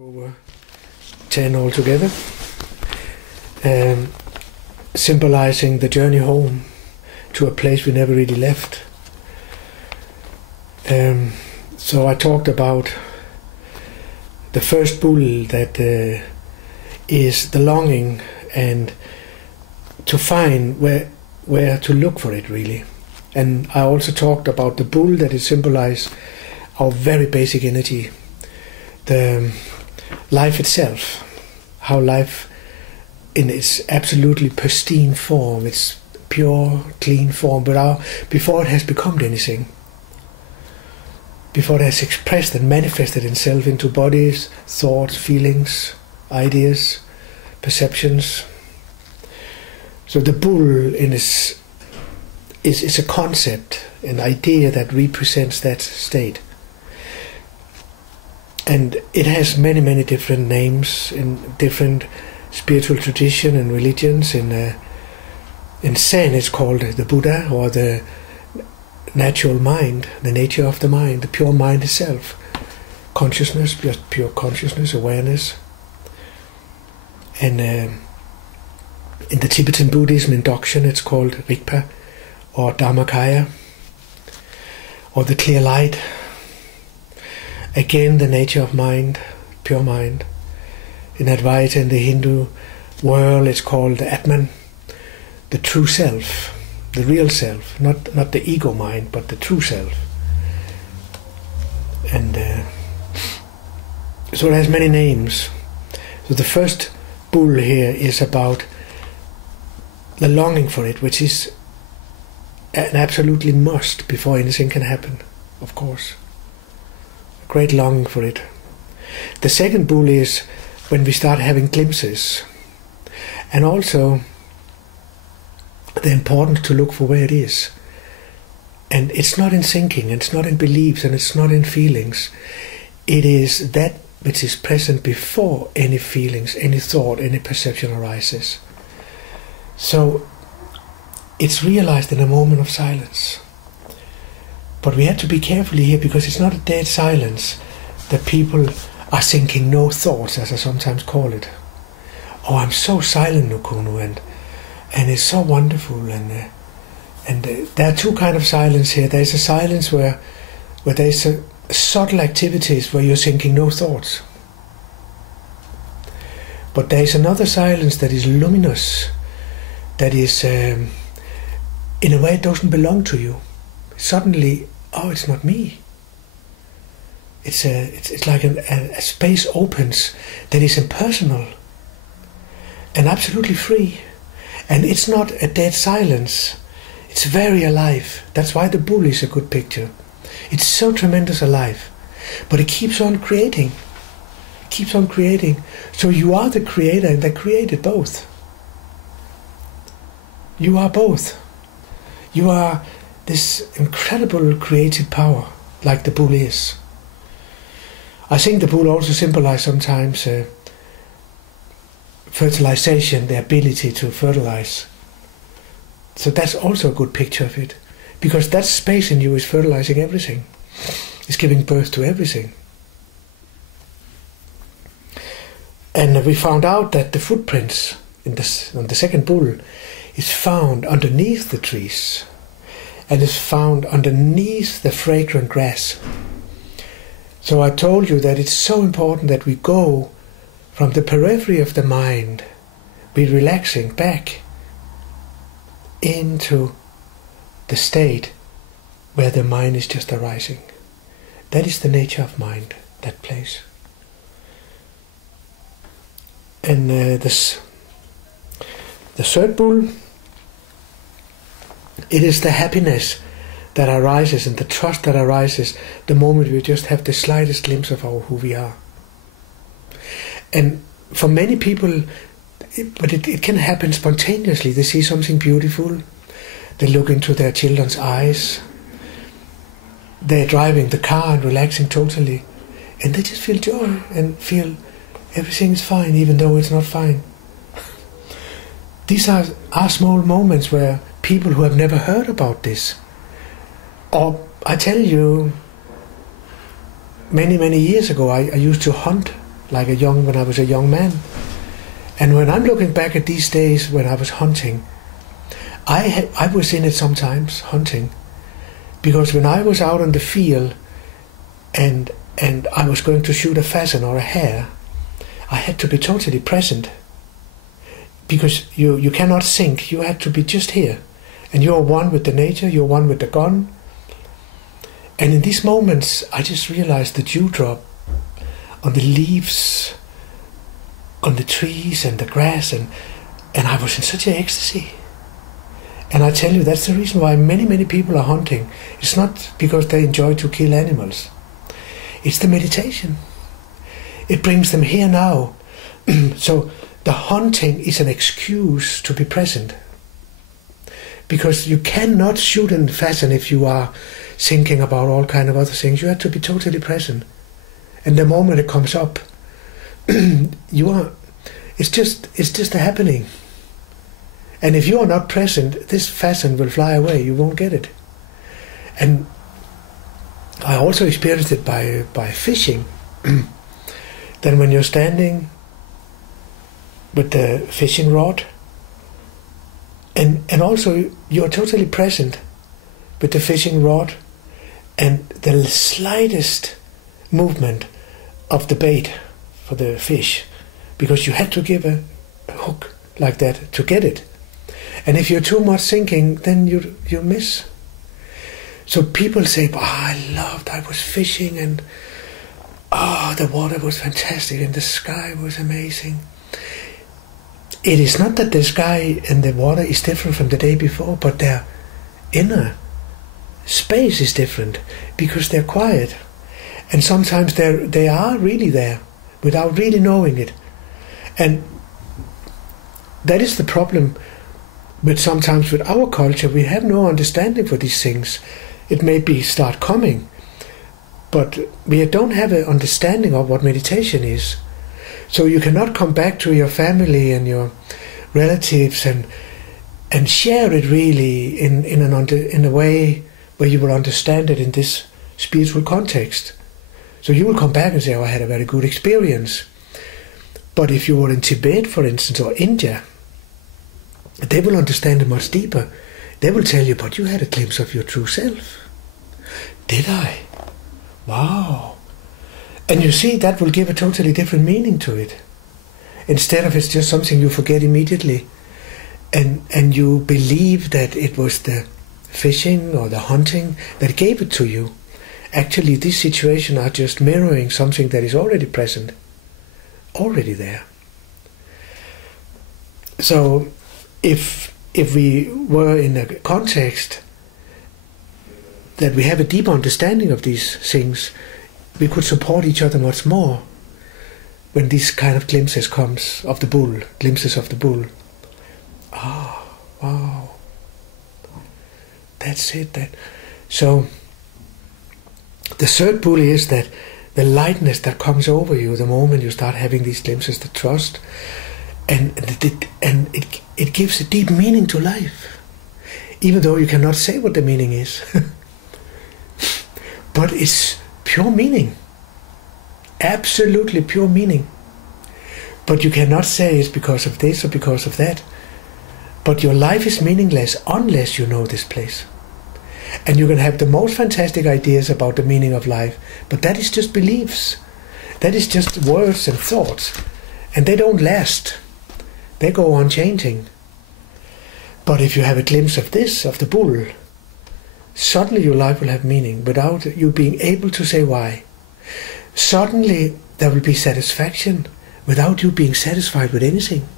over 10 altogether, symbolizing the journey home to a place we never really left. So I talked about the first bull that is the longing and to find where to look for it really. And I also talked about the bull that is symbolized our very basic energy, the life itself, how life in its absolutely pristine form, its pure, clean form, before it has become anything, before it has expressed and manifested itself into bodies, thoughts, feelings, ideas, perceptions. So the bull is a concept, an idea that represents that state. And it has many, many different names in different spiritual tradition and religions. In Zen it's called the Buddha, or the natural mind, the nature of the mind, the pure mind itself. Consciousness, just pure consciousness, awareness. And in the Tibetan Buddhism, in Dzogchen, it's called Rigpa, or Dharmakaya, or the clear light. Again, the nature of mind, pure mind. In Advaita, in the Hindu world, it's called the Atman, the true self, the real self, not the ego mind, but the true self. And so it has many names. So the first bull here is about the longing for it, which is an absolutely must before anything can happen, of course. Great longing for it. The second bull is when we start having glimpses, and also the importance to look for where it is. And it's not in thinking, it's not in beliefs, and it's not in feelings. It is that which is present before any feelings, any thought, any perception arises. So it's realized in a moment of silence. But we have to be careful here, because it's not a dead silence that people are thinking no thoughts, as I sometimes call it. Oh, I'm so silent, Nukunu, and it's so wonderful. And there are two kinds of silence here. There's a silence where there's a subtle activities where you're thinking no thoughts. But there's another silence that is luminous, that is, in a way, it doesn't belong to you. Suddenly, oh, it's not me. It's like a space opens that is impersonal and absolutely free. And it's not a dead silence. It's very alive. That's why the bull is a good picture. It's so tremendous alive. But it keeps on creating. It keeps on creating. So you are the creator, and they created both. You are both. You are this incredible creative power, like the bull is. I think the bull also symbolizes sometimes fertilization, the ability to fertilize. So that's also a good picture of it, because that space in you is fertilizing everything. It's giving birth to everything. And we found out that the footprints on the second bull is found underneath the trees, and is found underneath the fragrant grass. So I told you that it's so important that we go from the periphery of the mind, be relaxing back into the state where the mind is just arising. That is the nature of mind, that place. And the third bull, it is the happiness that arises and the trust that arises the moment we just have the slightest glimpse of who we are. And for many people, it can happen spontaneously. They see something beautiful, they look into their children's eyes, they're driving the car and relaxing totally, and they just feel joy and feel everything is fine, even though it's not fine. These are small moments where people who have never heard about this, or I tell you, many years ago I used to hunt like when I was a young man. And when I'm looking back at these days when I was hunting, I was in it sometimes, hunting, because when I was out on the field and I was going to shoot a pheasant or a hare, I had to be totally present, because you cannot think, you had to be just here, and you're one with the nature, you're one with the gun. And in these moments I just realized the dewdrop on the leaves, on the trees and the grass, and I was in such an ecstasy. And I tell you, that's the reason why many people are hunting. It's not because they enjoy to kill animals. It's the meditation. It brings them here now. So the hunting is an excuse to be present. Because you cannot shoot a pheasant if you are thinking about all kind of other things. You have to be totally present. And the moment it comes up, it's just a happening. And if you are not present, this pheasant will fly away. You won't get it. And I also experienced it by fishing. Then when you're standing with the fishing rod, and also you're totally present with the fishing rod, and the slightest movement of the bait for the fish, because you had to give a hook like that to get it. And if you're too much thinking, then you miss. So people say, I was fishing, and the water was fantastic and the sky was amazing. It is not that the sky and the water is different from the day before, but their inner space is different, because they're quiet. And sometimes they are really there without really knowing it. And that is the problem sometimes with our culture. We have no understanding for these things. It may start coming, but we don't have an understanding of what meditation is. So you cannot come back to your family and your relatives and share it really in a way where you will understand it in this spiritual context. So you will come back and say, I had a very good experience. But if you were in Tibet, for instance, or India, they will understand it much deeper. They will tell you, but you had a glimpse of your true self. Did I? Wow. And you see, that will give a totally different meaning to it. Instead of it's just something you forget immediately, and you believe that it was the fishing or the hunting that gave it to you. Actually, these situations are just mirroring something that is already present, already there. So if we were in a context that we have a deep understanding of these things, we could support each other much more when these kind of glimpses comes of the bull, glimpses of the bull. Wow. That's it. So the third bull is that the lightness that comes over you the moment you start having these glimpses, the trust, and it gives a deep meaning to life, even though you cannot say what the meaning is. But it's pure meaning, absolutely pure meaning. But you cannot say it's because of this or because of that. But your life is meaningless unless you know this place. And you can have the most fantastic ideas about the meaning of life, but that is just beliefs. That is just words and thoughts. And they don't last. They go on changing. But if you have a glimpse of this, of the bull, suddenly your life will have meaning without you being able to say why. Suddenly there will be satisfaction without you being satisfied with anything.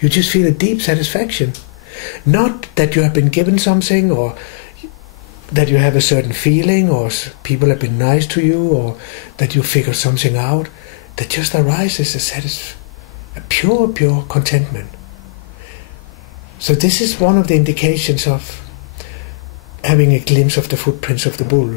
You just feel a deep satisfaction. Not that you have been given something, or that you have a certain feeling, or people have been nice to you, or that you figure something out. That just arises a pure contentment. So this is one of the indications of having a glimpse of the footprints of the bull.